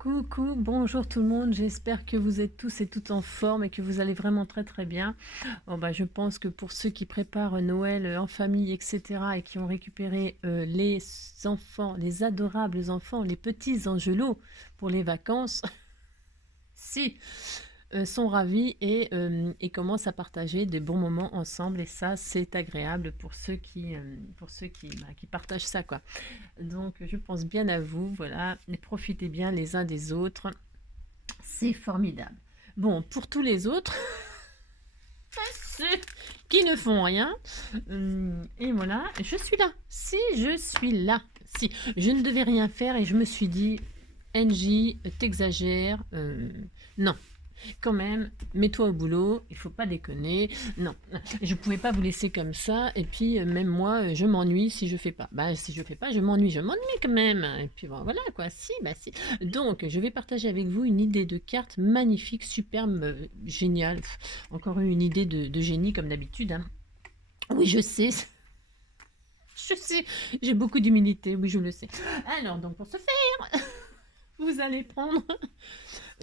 Coucou, bonjour tout le monde, j'espère que vous êtes tous et toutes en forme et que vous allez vraiment très très bien. Bon, bah, je pense que pour ceux qui préparent Noël en famille, etc., et qui ont récupéré les enfants, les adorables enfants, les petits angelots pour les vacances, si, sont ravis et commencent à partager des bons moments ensemble et ça c'est agréable pour ceux qui partagent ça quoi. Donc je pense bien à vous, voilà, et profitez bien les uns des autres. C'est formidable. Bon, pour tous les autres, ceux qui ne font rien, et voilà, je suis là. Si, je suis là. Si, je ne devais rien faire et je me suis dit, NJ, t'exagères. Non, quand même, mets-toi au boulot, il faut pas déconner. Non, je pouvais pas vous laisser comme ça. Et puis, même moi, je m'ennuie si je fais pas. Bah, si je fais pas, je m'ennuie quand même. Et puis, bon, voilà, quoi. Si, bah, si. Donc, je vais partager avec vous une idée de carte magnifique, superbe, géniale. Encore une idée de génie, comme d'habitude, hein. Oui, je sais. Je sais, j'ai beaucoup d'humilité, oui, je le sais. Alors, donc, pour ce faire, vous allez prendre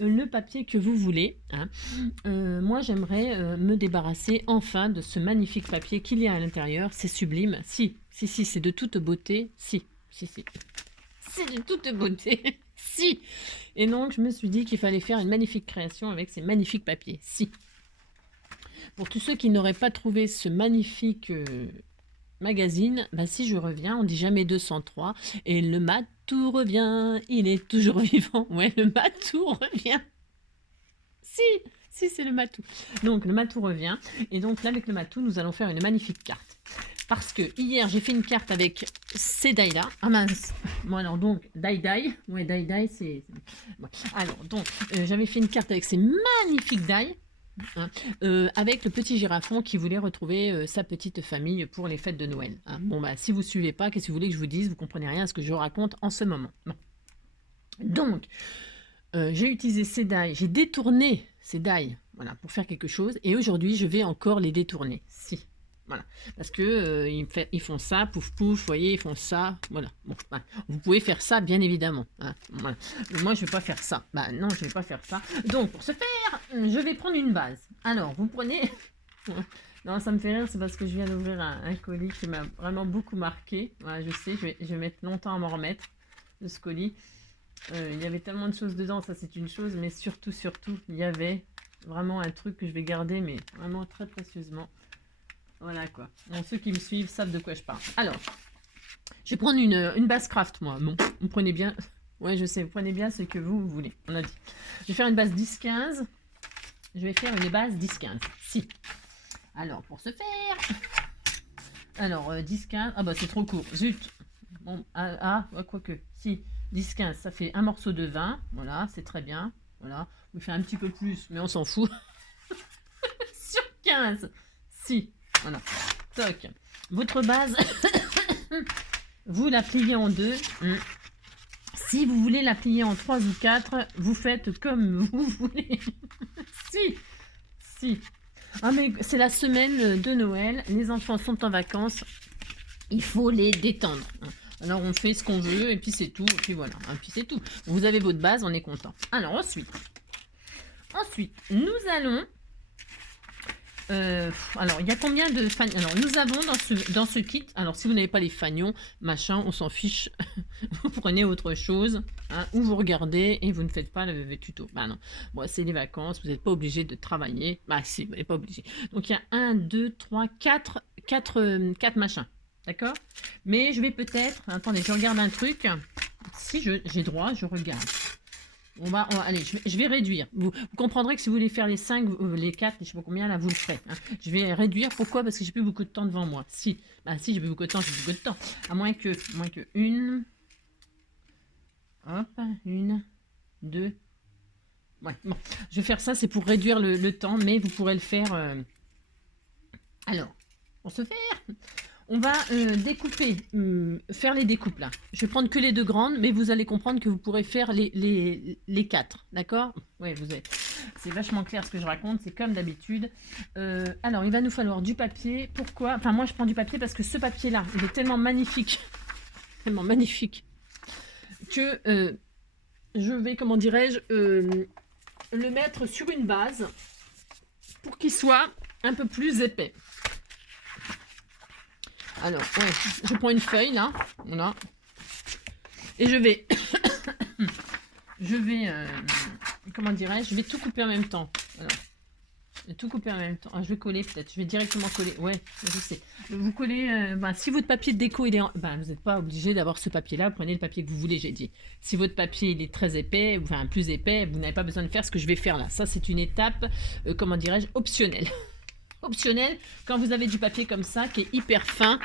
le papier que vous voulez, hein. Moi, j'aimerais me débarrasser enfin de ce magnifique papier qu'il y a à l'intérieur. C'est sublime. Si, si, si, c'est de toute beauté. Si, si, si. C'est de toute beauté. Si. Et donc, je me suis dit qu'il fallait faire une magnifique création avec ces magnifiques papiers. Si. Pour tous ceux qui n'auraient pas trouvé ce magnifique magazine, bah si je reviens, on dit jamais 203, et le matou revient, il est toujours vivant. Ouais, le matou revient. Si, si, c'est le matou. Donc, le matou revient. Et donc, là, avec le matou, nous allons faire une magnifique carte. Parce que hier, j'ai fait une carte avec ces die-là. Ah mince. Bon, alors, donc, die-die. Ouais, die-die, c'est... Ouais. Alors, donc, j'avais fait une carte avec ces magnifiques die. Hein, avec le petit girafon qui voulait retrouver sa petite famille pour les fêtes de Noël. Hein. Bon, bah, si vous ne suivez pas, qu'est-ce que vous voulez que je vous dise? Vous comprenez rien à ce que je raconte en ce moment. Bon. Donc, j'ai utilisé ces die, j'ai détourné ces die, voilà, pour faire quelque chose. Et aujourd'hui, je vais encore les détourner. Si, voilà, parce que ils font ça, pouf pouf, vous voyez, ils font ça, voilà. Bon, bah, vous pouvez faire ça, bien évidemment. Hein, voilà. Mais moi, je vais pas faire ça. Bah non, je vais pas faire ça. Donc, pour ce faire, je vais prendre une base. Alors, vous prenez. Non, ça me fait rire, c'est parce que je viens d'ouvrir un colis qui m'a vraiment beaucoup marqué. Voilà, je sais, je vais mettre longtemps à m'en remettre de ce colis. Il y avait tellement de choses dedans, ça c'est une chose, mais surtout, il y avait vraiment un truc que je vais garder, mais vraiment très précieusement. Voilà quoi. Bon, ceux qui me suivent savent de quoi je parle. Alors, je vais prendre une base craft, moi. Bon, vous prenez bien. Ouais, je sais, vous prenez bien ce que vous voulez. On a dit. Je vais faire une base 10-15. Je vais faire une base 10-15. Si. Alors, pour ce faire. Alors, 10-15. Ah bah, c'est trop court. Zut. Bon, quoique. Si. 10-15, ça fait un morceau de vin. Voilà, c'est très bien. Voilà. Vous faites un petit peu plus, mais on s'en fout. Sur 15. Si. Voilà. Toc. Votre base, vous la pliez en deux. Si vous voulez la plier en 3 ou 4, vous faites comme vous voulez. Si. Si. Ah mais c'est la semaine de Noël. Les enfants sont en vacances. Il faut les détendre. Alors on fait ce qu'on veut et puis c'est tout. Et puis voilà. Et puis c'est tout. Vous avez votre base, on est content. Alors ensuite, nous allons. Alors, il y a combien de fagnons? Alors, nous avons dans ce kit. Alors, si vous n'avez pas les fagnons, machin, on s'en fiche. Vous prenez autre chose, hein, ou vous regardez et vous ne faites pas le tuto. Bah non. Bon, c'est les vacances, vous n'êtes pas obligé de travailler. Bah si, vous n'êtes pas obligé. Donc, il y a 1, 2, 3, 4 machins. D'accord? Mais je vais peut-être. Attendez, je regarde un truc. Si j'ai droit, je regarde. Allez, je vais réduire. Vous comprendrez que si vous voulez faire les 5, les 4, je sais pas combien, là, vous le ferez. Hein. Je vais réduire. Pourquoi? Parce que j'ai plus beaucoup de temps devant moi. Si, bah si, j'ai plus beaucoup de temps, j'ai beaucoup de temps. À moins que une. Hop, une, deux. Ouais, bon. Je vais faire ça, c'est pour réduire le temps, mais vous pourrez le faire. Alors, pour ce faire, on va découper, faire les découpes là. Je vais prendre que les deux grandes, mais vous allez comprendre que vous pourrez faire les 4, d'accord? Ouais, c'est vachement clair ce que je raconte, c'est comme d'habitude. Alors, il va nous falloir du papier. Pourquoi? Enfin, moi, je prends du papier parce que ce papier-là, il est tellement magnifique, tellement magnifique, que je vais, comment dirais-je, le mettre sur une base pour qu'il soit un peu plus épais. Alors, ouais, je prends une feuille là, voilà, et je vais, comment dirais-je, je vais tout couper en même temps. Voilà. Tout couper en même temps. Ah, je vais coller peut-être. Je vais directement coller. Ouais, je sais. Vous collez. Si votre papier de déco il est, vous n'êtes pas obligé d'avoir ce papier-là. Prenez le papier que vous voulez, j'ai dit. Si votre papier il est très épais, enfin plus épais, vous n'avez pas besoin de faire ce que je vais faire là. Ça, c'est une étape, comment dirais-je, optionnelle. Optionnelle quand vous avez du papier comme ça qui est hyper fin.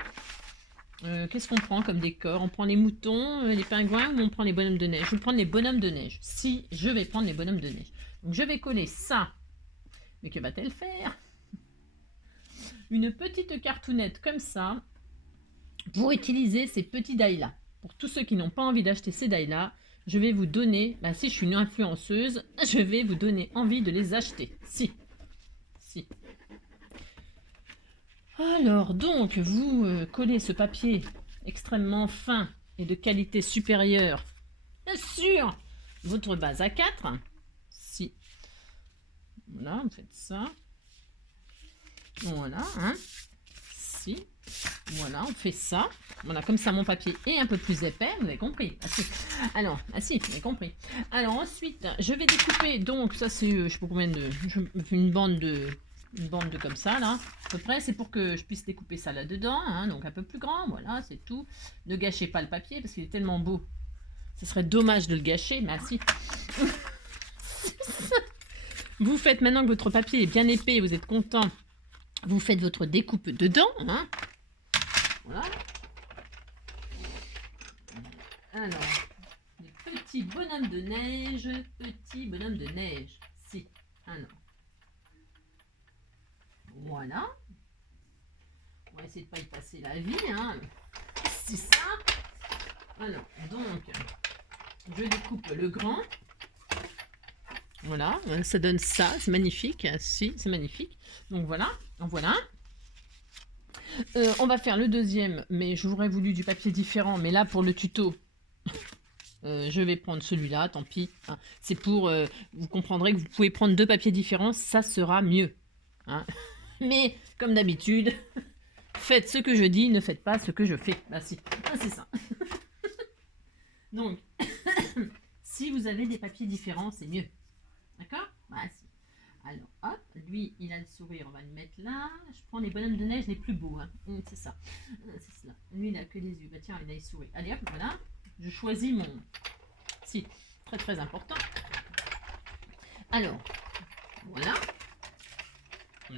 Qu'est-ce qu'on prend comme décor? On prend les moutons, les pingouins ou on prend les bonhommes de neige? Je vais prendre les bonhommes de neige. Si, je vais prendre les bonhommes de neige. Donc je vais coller ça. Mais que va-t-elle faire? Une petite cartoonette comme ça pour utiliser ces petits die-là. Pour tous ceux qui n'ont pas envie d'acheter ces die-là, je vais vous donner, si je suis une influenceuse, je vais vous donner envie de les acheter. Si. Alors, donc, vous collez ce papier extrêmement fin et de qualité supérieure sur votre base A4. Si. Voilà, vous faites ça. Voilà, hein. Si. Voilà, on fait ça. Voilà, comme ça, mon papier est un peu plus épais. Vous avez compris? Alors, vous avez compris. Alors, ensuite, je vais découper. Donc, ça, c'est, je sais pas combien de... une bande de comme ça, là. À peu près, c'est pour que je puisse découper ça là-dedans. Hein, donc, un peu plus grand. Voilà, c'est tout. Ne gâchez pas le papier parce qu'il est tellement beau. Ce serait dommage de le gâcher. Mais si. Vous faites, maintenant que votre papier est bien épais, vous êtes content. Vous faites votre découpe dedans. Hein. Voilà. Alors, les petits bonhommes de neige. Petits bonhommes de neige. Si. Alors. Voilà. On va essayer de ne pas y passer la vie. Hein. C'est ça. Alors, donc, je découpe le grand. Voilà, ça donne ça. C'est magnifique. Si, c'est magnifique. Donc voilà. En voilà. On va faire le deuxième, mais j'aurais voulu du papier différent. Mais là, pour le tuto, je vais prendre celui-là, tant pis. Hein. C'est pour, vous comprendrez que vous pouvez prendre deux papiers différents, ça sera mieux. Hein. Mais, comme d'habitude, faites ce que je dis, ne faites pas ce que je fais. Si, c'est ça. Donc, si vous avez des papiers différents, c'est mieux. D'accord? Si. Alors, hop, lui, il a le sourire, on va le mettre là. Je prends les bonhommes de neige les plus beaux. Hein. C'est ça. C'est cela. Lui, il n'a que les yeux. Tiens, il a les souris. Allez, hop, voilà. Je choisis mon... Si, très très important. Alors, voilà.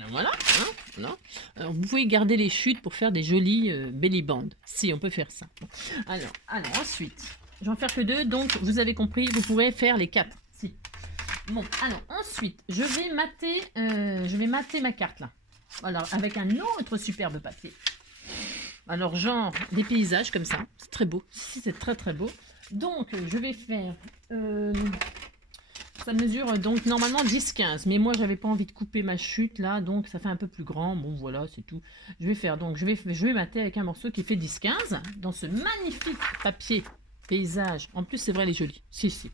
Voilà. Hein, voilà. Alors, vous pouvez garder les chutes pour faire des jolies belly bands. Si, on peut faire ça. Alors ensuite, je vais en faire que deux. Donc, vous avez compris, vous pourrez faire les quatre. Si. Bon, alors ensuite, je vais mater ma carte là. Alors, avec un autre superbe papier. Alors, genre des paysages comme ça. C'est très beau. Si, c'est très très beau. Donc, je vais faire... ça mesure donc normalement 10-15. Mais moi, j'avais pas envie de couper ma chute là. Donc, ça fait un peu plus grand. Bon, voilà, c'est tout. Je vais faire... Donc, je vais mater avec un morceau qui fait 10-15. Dans ce magnifique papier paysage. En plus, c'est vrai, elle est jolie. Si. Si.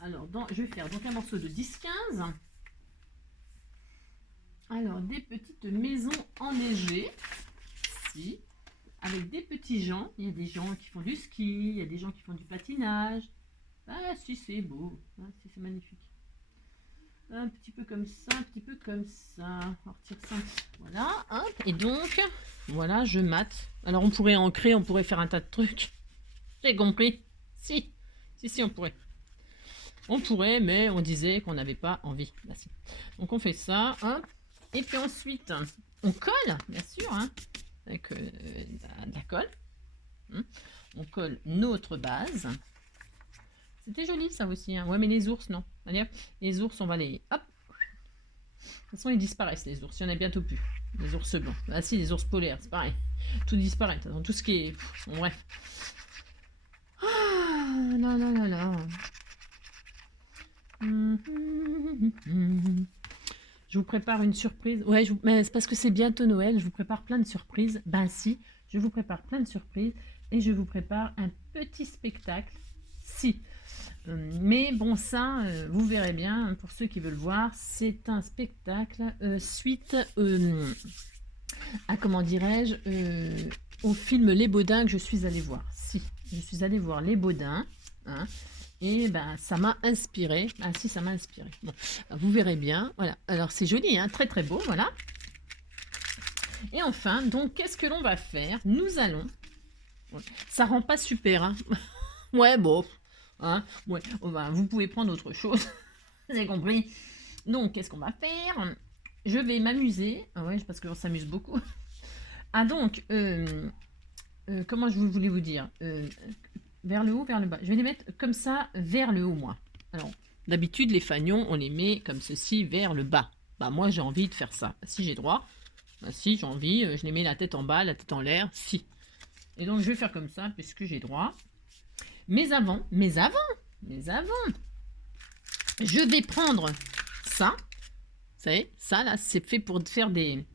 Alors, je vais faire donc un morceau de 10-15. Alors, des petites maisons enneigées. Si. Avec des petits gens. Il y a des gens qui font du ski. Il y a des gens qui font du patinage. Si, c'est beau. Si, c'est magnifique. Un petit peu comme ça, un petit peu comme ça. On retire ça. Voilà. Hop. Et donc, voilà, je mate. Alors, on pourrait ancrer, on pourrait faire un tas de trucs. J'ai compris. Si, on pourrait. On pourrait, mais on disait qu'on n'avait pas envie. Si. Donc, on fait ça. Hein. Et puis ensuite, on colle, bien sûr, hein, avec de la colle. Hein. On colle notre base. C'était joli, ça aussi. Hein. Ouais, mais les ours, non. Allez, hop. Les ours, on va les... Hop. De toute façon, ils disparaissent, les ours. Il n'y en a bientôt plus. Les ours blancs. Si, les ours polaires, c'est pareil. Tout disparaît. Dans tout ce qui est... Bon, bref. Là. Je vous prépare une surprise. Ouais, mais c'est parce que c'est bientôt Noël. Je vous prépare plein de surprises. Si, je vous prépare plein de surprises. Et je vous prépare un petit spectacle. Si. Mais bon, ça, vous verrez bien, pour ceux qui veulent voir, c'est un spectacle suite à, comment dirais-je, au film Les Baudins que je suis allée voir. Si, je suis allée voir Les Baudins, hein, et ben ça m'a inspiré. Ah si, ça m'a inspiré. Bon, vous verrez bien. Voilà. Alors c'est joli, hein, très très beau, voilà. Et enfin, donc, qu'est-ce que l'on va faire? Nous allons... Ça rend pas super, hein. Ouais, bon. Hein, ouais, vous pouvez prendre autre chose. Vous avez compris? Donc, qu'est-ce qu'on va faire? Je vais m'amuser. Ah ouais, parce qu'on s'amuse beaucoup. Ah donc, comment je voulais vous dire? Vers le haut, vers le bas. Je vais les mettre comme ça, vers le haut, moi. Alors, d'habitude, les fagnons, on les met comme ceci, vers le bas. Bah, moi, j'ai envie de faire ça. Si j'ai droit, bah, si j'ai envie, je les mets la tête en bas, la tête en l'air, si. Et donc, je vais faire comme ça, puisque j'ai droit. Mais avant, je vais prendre ça. Vous savez, ça, là, c'est fait pour faire des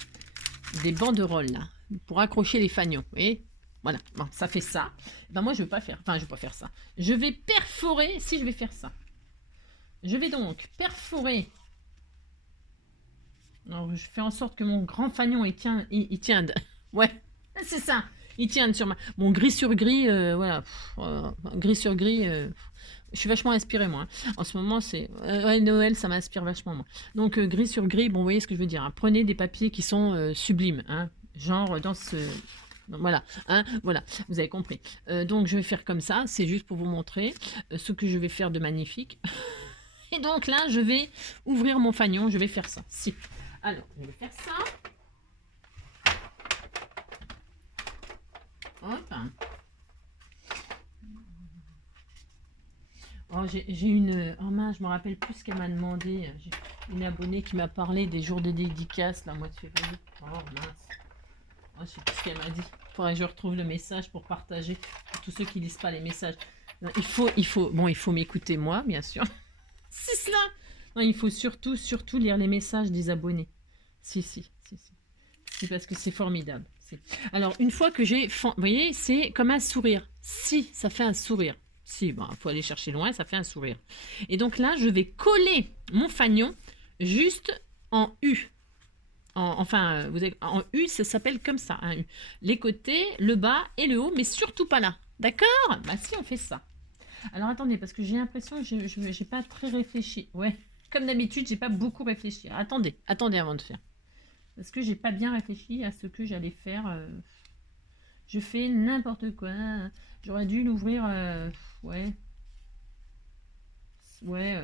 banderoles, là. Pour accrocher les fagnons. Vous voyez? Voilà, bon, ça fait ça. Ben moi, je ne veux pas faire. Enfin, je ne veux pas faire ça. Je vais perforer, si je vais faire ça. Je vais donc perforer. Alors, je fais en sorte que mon grand fagnon, il tienne. Ouais, c'est ça. Il tient sur ma... Bon, gris sur gris, voilà. Gris sur gris, je suis vachement inspirée, moi. Hein. En ce moment, c'est... ouais, Noël, ça m'inspire vachement, moi. Donc, gris sur gris, bon, vous voyez ce que je veux dire. Hein. Prenez des papiers qui sont sublimes. Hein. Genre, dans ce... Voilà, hein, voilà, vous avez compris. Donc, je vais faire comme ça. C'est juste pour vous montrer ce que je vais faire de magnifique. Et donc, là, je vais ouvrir mon fagnon. Je vais faire ça. Si. Alors, je vais faire ça. Hop. Oh, j'ai une... Oh mince, je me rappelle plus ce qu'elle m'a demandé. J'ai une abonnée qui m'a parlé des jours de dédicace, là, mois de février. Oh mince. Oh, je sais plus ce qu'elle m'a dit. Faudrait que je retrouve le message pour partager. Pour tous ceux qui lisent pas les messages. Non, bon, il faut m'écouter moi, bien sûr. C'est cela. Non, il faut surtout lire les messages des abonnés. Si. C'est parce que c'est formidable. Alors, une fois que j'ai... Vous voyez, c'est comme un sourire. Si, ça fait un sourire. Si, bon, faut aller chercher loin, ça fait un sourire. Et donc là, je vais coller mon fagnon juste en U. Enfin, en U, ça s'appelle comme ça, un U. Les côtés, le bas et le haut, mais surtout pas là. D'accord? Bah si, on fait ça. Alors attendez, parce que j'ai l'impression que je n'ai pas très réfléchi. Ouais, comme d'habitude, j'ai pas beaucoup réfléchi. Attendez avant de faire. Parce que j'ai pas bien réfléchi à ce que j'allais faire. Je fais n'importe quoi. J'aurais dû l'ouvrir. Ouais. Ouais,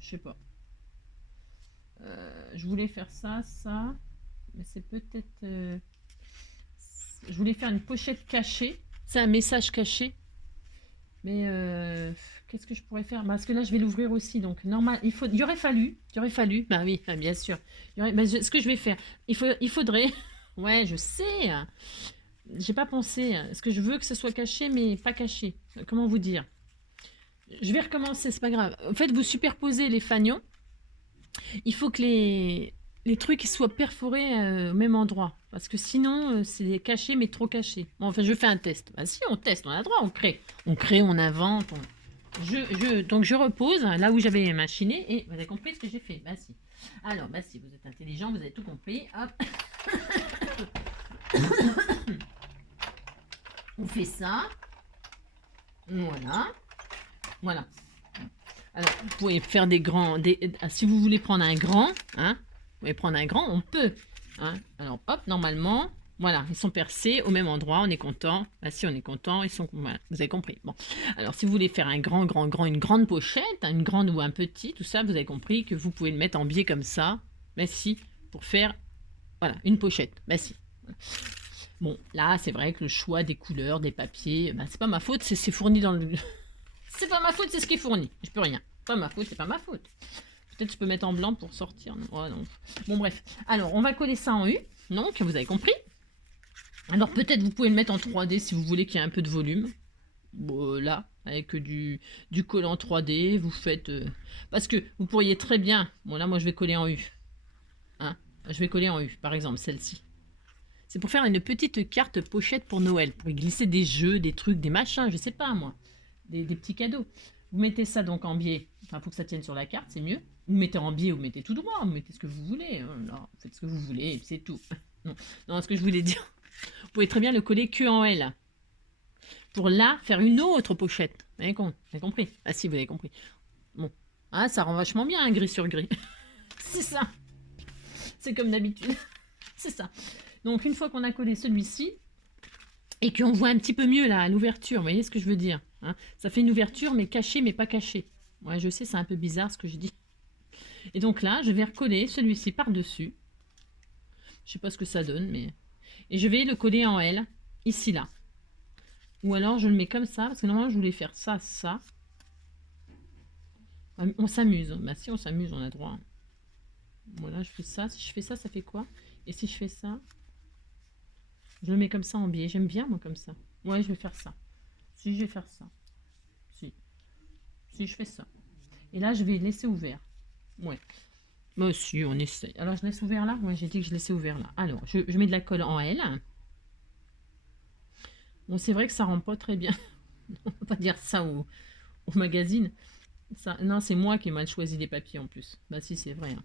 je sais pas. Je voulais faire ça. Mais c'est peut-être... je voulais faire une pochette cachée. C'est un message caché. Mais qu'est-ce que je pourrais faire? Parce que là, je vais l'ouvrir aussi. Donc, normal, il y aurait fallu. Bah oui, bien sûr. Ce que je vais faire, il faudrait... Ouais, je sais. J'ai pas pensé. Est-ce que je veux que ce soit caché, mais pas caché? Comment vous dire? Je vais recommencer, c'est pas grave. En fait, vous superposez les fagnons. Il faut que les trucs soient perforés au même endroit. Parce que sinon, c'est caché, mais trop caché. Bon, enfin, je fais un test. Bah si, on teste, on a le droit, on crée. On invente. Donc, je repose là où j'avais machiné. Et vous avez compris ce que j'ai fait? Bah si. Alors, bah si, vous êtes intelligent, vous avez tout compris. Hop. On fait ça. Voilà. Alors, vous pouvez faire des grands... si vous voulez prendre un grand, hein, vous pouvez prendre un grand, on peut. Hein. Alors, hop, normalement, voilà, ils sont percés au même endroit, on est content. Ah, si, on est content, ils sont... Voilà, vous avez compris. Bon, alors, si vous voulez faire un une grande pochette, une grande ou un petit, tout ça, vous avez compris que vous pouvez le mettre en biais comme ça. Mais si, pour faire, voilà, une pochette. Mais si. Bon, là, c'est vrai que le choix des couleurs, des papiers, c'est pas ma faute, c'est fourni dans le... C'est pas ma faute, c'est ce qui est fourni. Je peux rien. Pas ma faute, c'est pas ma faute. Peut-être je peux mettre en blanc pour sortir. Oh, non. Bon, bref. Alors, on va coller ça en U. Donc, vous avez compris. Alors, peut-être vous pouvez le mettre en 3D si vous voulez qu'il y ait un peu de volume. Bon, là, avec du collant 3D, vous faites... Parce que vous pourriez très bien... Bon, là, moi, je vais coller en U. Hein, je vais coller en U, par exemple, celle-ci. C'est pour faire une petite carte pochette pour Noël. Pour y glisser des jeux, des trucs, des machins, je sais pas, moi. Des petits cadeaux. Vous mettez ça donc en biais. Enfin, il faut que ça tienne sur la carte, c'est mieux. Vous mettez en biais, vous mettez tout droit, vous mettez ce que vous voulez. Non, vous faites ce que vous voulez, c'est tout. Non. Non, ce que je voulais dire, vous pouvez très bien le coller que en L. Pour là, faire une autre pochette. Vous avez compris? Ah si, vous avez compris. Bon. Ah, ça rend vachement bien, un gris sur gris. C'est ça. C'est comme d'habitude. C'est ça. Donc, une fois qu'on a collé celui-ci, et qu'on voit un petit peu mieux là, à l'ouverture, vous voyez ce que je veux dire, hein, ça fait une ouverture, mais cachée, mais pas cachée. Ouais, je sais, c'est un peu bizarre ce que je dis. Et donc là, je vais recoller celui-ci par-dessus. Je sais pas ce que ça donne, mais... Et je vais le coller en L, ici, là. Ou alors, je le mets comme ça, parce que normalement, je voulais faire ça, ça. On s'amuse. Bah si, on s'amuse, on a droit. Voilà, je fais ça. Si je fais ça, ça fait quoi? Et si je fais ça, je le mets comme ça en biais. J'aime bien, moi, comme ça. Ouais, je vais faire ça. Si, je vais faire ça. Si, je fais ça. Et là, je vais laisser ouvert. Ouais. Moi aussi, on essaye. Alors, je laisse ouvert là? Ouais, j'ai dit que je laissais ouvert là. Alors, je mets de la colle en L. Bon, c'est vrai que ça rend pas très bien. On va pas dire ça au magazine. Ça, non, c'est moi qui ai mal choisi les papiers en plus. Bah si, c'est vrai. Hein.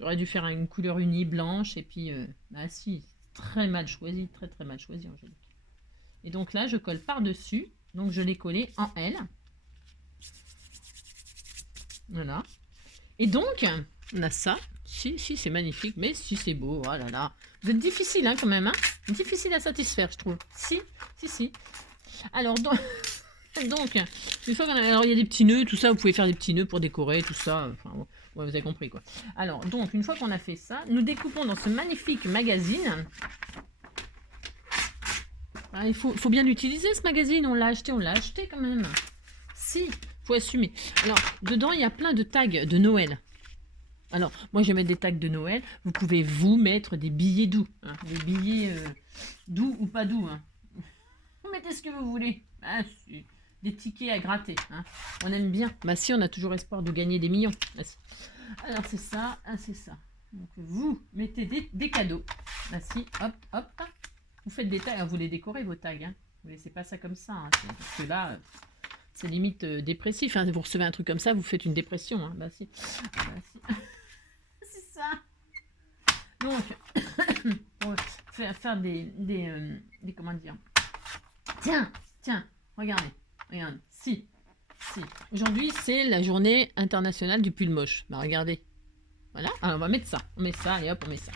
J'aurais dû faire une couleur unie blanche et puis... bah si, très mal choisi. Très très mal choisi, Angélique. Et donc là, je colle par-dessus. Donc, je l'ai collé en L. Voilà. Et donc, on a ça. Si, c'est magnifique, mais si, c'est beau. Oh là là. Vous êtes difficile, hein, quand même. Hein, difficile à satisfaire, je trouve. Si. Alors, donc, une fois qu'on a... Alors, il y a des petits nœuds, tout ça. Vous pouvez faire des petits nœuds pour décorer, tout ça. Enfin, ouais, vous avez compris, quoi. Alors, donc, une fois qu'on a fait ça, nous découpons dans ce magnifique magazine. Ah, il faut bien l'utiliser, ce magazine. On l'a acheté quand même. Si, faut assumer. Alors, dedans, il y a plein de tags de Noël. Alors, moi, je vais mettre des tags de Noël. Vous pouvez vous mettre des billets doux. Hein, des billets doux ou pas doux. Hein. Vous mettez ce que vous voulez. Ah, des tickets à gratter. Hein. On aime bien. Bah si, on a toujours espoir de gagner des millions. Ah, si. Alors, c'est ça. Ah, c'est ça. Donc, vous mettez des cadeaux. Ah, si, hop. Vous faites des tags. Vous les décorez, vos tags. Hein. Vous laissez pas ça comme ça. Hein, parce que là... c'est limite dépressif. Hein. Vous recevez un truc comme ça, vous faites une dépression. Hein. Bah si. C'est ça. Donc, on va faire des comment dire. Tiens, regardez. Si. Aujourd'hui, c'est la journée internationale du pull moche. Bah regardez. Voilà. Alors, on va mettre ça. On met ça et hop, on met ça.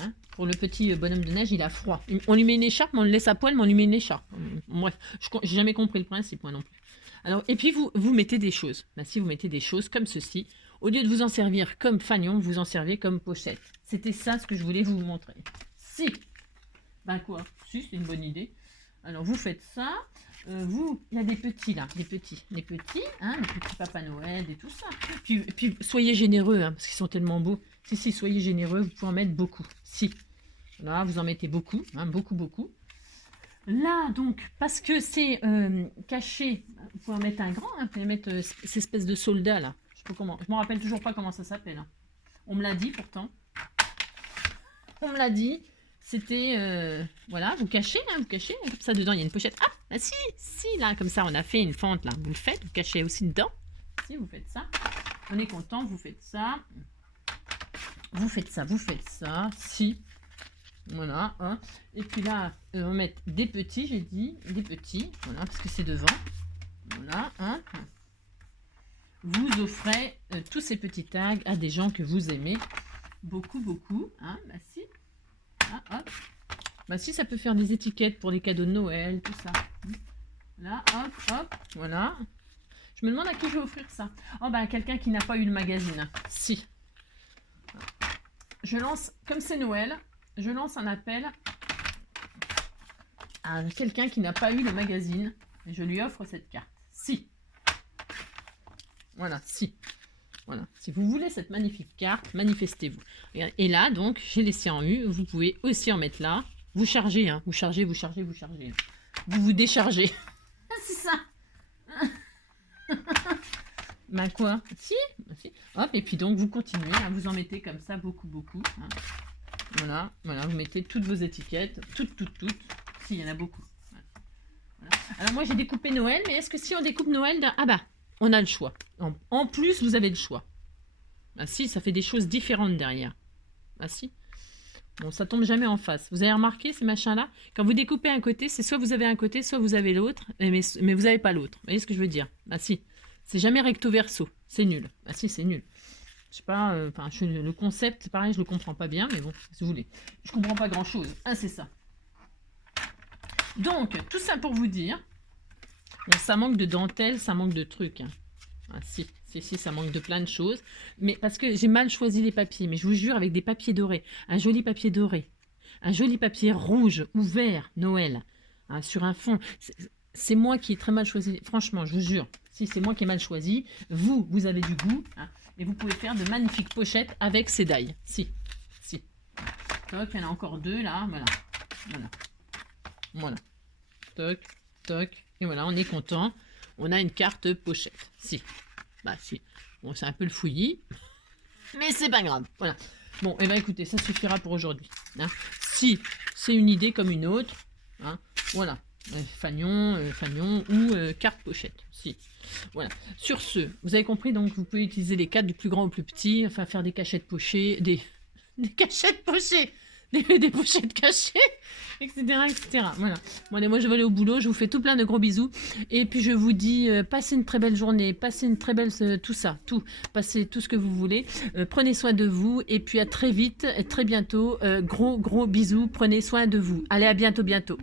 Hein, pour le petit bonhomme de neige, il a froid. On lui met une écharpe, mais on le laisse à poil, mais on lui met une écharpe. Bref, j'ai jamais compris le principe, moi non plus. Alors, et puis vous mettez des choses. Ben, si vous mettez des choses comme ceci, au lieu de vous en servir comme fanion, vous en servez comme pochette. C'était ça ce que je voulais vous montrer. Si. Ben quoi? Si, c'est une bonne idée. Alors, vous faites ça. Il y a des petits là, les petits, hein, les petits Papa Noël et tout ça. Puis soyez généreux, hein, parce qu'ils sont tellement beaux. Si, soyez généreux, vous pouvez en mettre beaucoup. Si. Là, vous en mettez beaucoup, hein, beaucoup. Là, donc, parce que c'est caché, vous pouvez en mettre un grand, hein, vous pouvez mettre cette espèce de soldat là. Je sais pas comment, je me rappelle toujours pas comment ça s'appelle. Hein. On me l'a dit pourtant. On me l'a dit. C'était, voilà, vous cachez, comme ça dedans il y a une pochette. Ah, bah si, là, comme ça on a fait une fente là. Vous le faites, vous cachez aussi dedans. Si, vous faites ça. On est content, vous faites ça. Vous faites ça, si. Voilà, hein. Et puis là, on va mettre des petits, j'ai dit, voilà, parce que c'est devant. Voilà, hein. Vous offrez tous ces petits tags à des gens que vous aimez. Beaucoup, hein, bah si. Ah, hop. Bah si, ça peut faire des étiquettes pour les cadeaux de Noël, tout ça. Là, hop, voilà. Je me demande à qui je vais offrir ça. Oh, bah à quelqu'un qui n'a pas eu le magazine. Si. Je lance, comme c'est Noël, je lance un appel à quelqu'un qui n'a pas eu le magazine. Et je lui offre cette carte. Si. Voilà, si. Voilà. Si vous voulez cette magnifique carte, manifestez-vous. Et là, donc, j'ai laissé en U. Vous pouvez aussi en mettre là. Vous chargez, hein. Vous chargez. Vous vous déchargez. C'est ça. Bah quoi? Si. Hop, et puis donc, vous continuez. Hein. Vous en mettez comme ça beaucoup. Hein. Voilà, vous mettez toutes vos étiquettes. Toutes. Si, il y en a beaucoup. Voilà. Alors moi j'ai découpé Noël, mais est-ce que si on découpe Noël, ah bah, on a le choix. En plus, vous avez le choix. Ah si, ça fait des choses différentes derrière. Ah si. Bon, ça tombe jamais en face. Vous avez remarqué ces machins-là? Quand vous découpez un côté, c'est soit vous avez un côté, soit vous avez l'autre, mais vous n'avez pas l'autre. Vous voyez ce que je veux dire? Ah si. C'est jamais recto verso. C'est nul. Ah si, c'est nul. Je sais pas, le concept, pareil, je le comprends pas bien, mais bon, si vous voulez. Je comprends pas grand-chose. Ah, c'est ça. Donc, tout ça pour vous dire, bon, ça manque de dentelle, ça manque de trucs. Hein. Ah, si, ça manque de plein de choses. Mais parce que j'ai mal choisi les papiers, mais je vous jure, avec des papiers dorés, un joli papier doré, un joli papier rouge ou vert, Noël, hein, sur un fond. C'est moi qui ai très mal choisi. Franchement, je vous jure, si c'est moi qui ai mal choisi, vous avez du goût, hein, et vous pouvez faire de magnifiques pochettes avec ces die. Si. Toc, il y en a encore deux là, voilà. Toc, et voilà, on est content. On a une carte pochette. Si. Bon, c'est un peu le fouillis, mais c'est pas grave. Voilà. Bon, et écoutez, ça suffira pour aujourd'hui. Hein. Si c'est une idée comme une autre, hein, voilà. Fagnon ou carte pochette. Si. Voilà. Sur ce, vous avez compris, donc vous pouvez utiliser les cartes du plus grand au plus petit, enfin faire des cachettes pochées, des cachettes pochées, des pochettes cachées, etc. Voilà. Bon, allez, moi je vais aller au boulot, je vous fais tout plein de gros bisous, et puis je vous dis, passez une très belle journée, passez une très belle, passez tout ce que vous voulez, prenez soin de vous, et puis à très vite, très bientôt, gros bisous, prenez soin de vous. Allez, à bientôt.